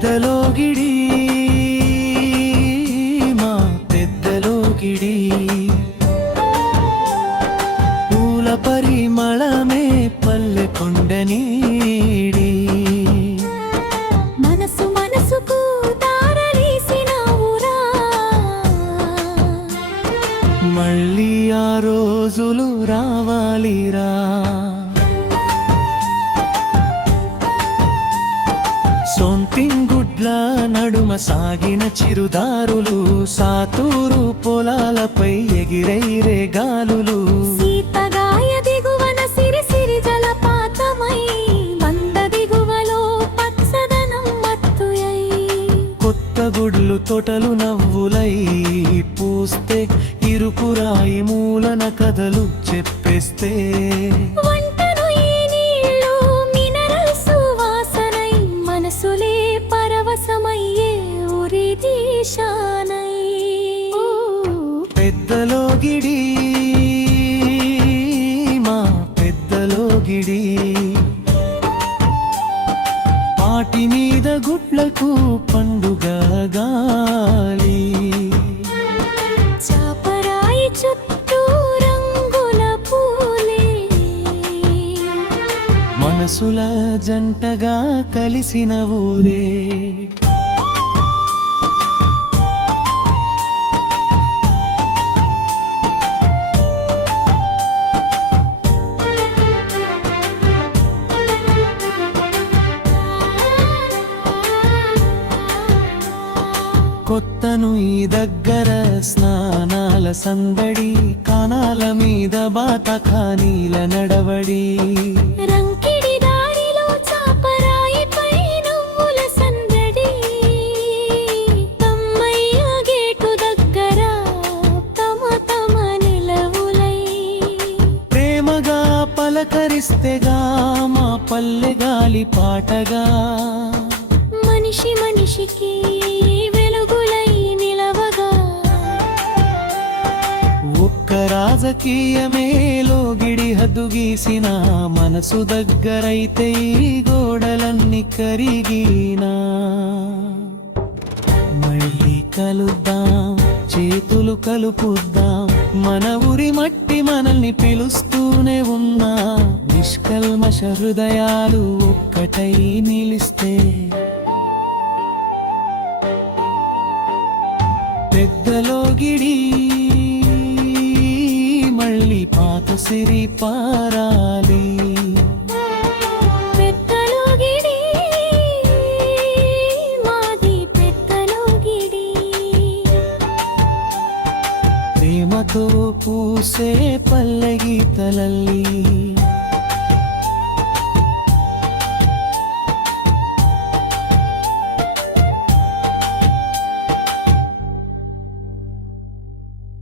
పెద్దలోగిడి మా పెద్దలోగిడి పూల పరిమళమే పల్లె కొండనీడి మనసు మనసుకు దారలీసిన ఊరా మళ్ళీ ఆ రోజులు రావాలిరా సొంతింగుడ్ల నడుమ సాగిన చిరుదారులు సాతూరు పొలాలపై ఎగిరైరే గాలులు సీతగాయ దిగువన సిరి సిరి జలపాతమై వంద దిగువలో పచ్చదనం మత్తుయై కొత్త గుడ్లు తొటలు నవ్వులై పూస్తే ఇరుకురాయి మూలన కథలు చెప్పేస్తే వంటను ఈ నీళ్ళు మినరల్స్ వాసనై మనసులే పరవశమయ్యే ఊరి దిశానై పెద్దలోగిడి మా పెద్దలోగిడి పాటి మీద గుడ్లకు పండుగ గాలి చాపరాయి చుట్టూ రంగుల పూలే మనసుల జంటగా కలిసిన ఊరే కొత్తను ఈ దగ్గర స్నానాల సందడి కానాల మీద బాతఖానీల నడవడి రంకిడి దారిలో చాపరాయిపై నవ్వుల సందడి తమ్మయ్య గేటు దగ్గర తమ తమ నిలవులై ప్రేమగా పలకరిస్తేగా మా పల్లె గాలి పాటగా మనిషి మనిషికి వెలుగులై నిలవగా ఒక్క రాజకీయమే లోగిడి హద్దు గీసిన మనసు దగ్గరైతే ఈ గోడలన్నీ కరిగినా మళ్ళీ కలుద్దాం చేతులు కలుపుద్దాం మన ఊరి మట్టి మనల్ని పిలుస్తూనే ఉన్నా నిష్కల్మష హృదయాలు ఒక్కటై నిలిస్తే పెద్దలోగిడి మళ్ళీ పాత సిరి పారాలి పెద్దలోగిడి మాది పెద్దలోగిడి ప్రేమతో పూసే పల్లె గీతలల్లి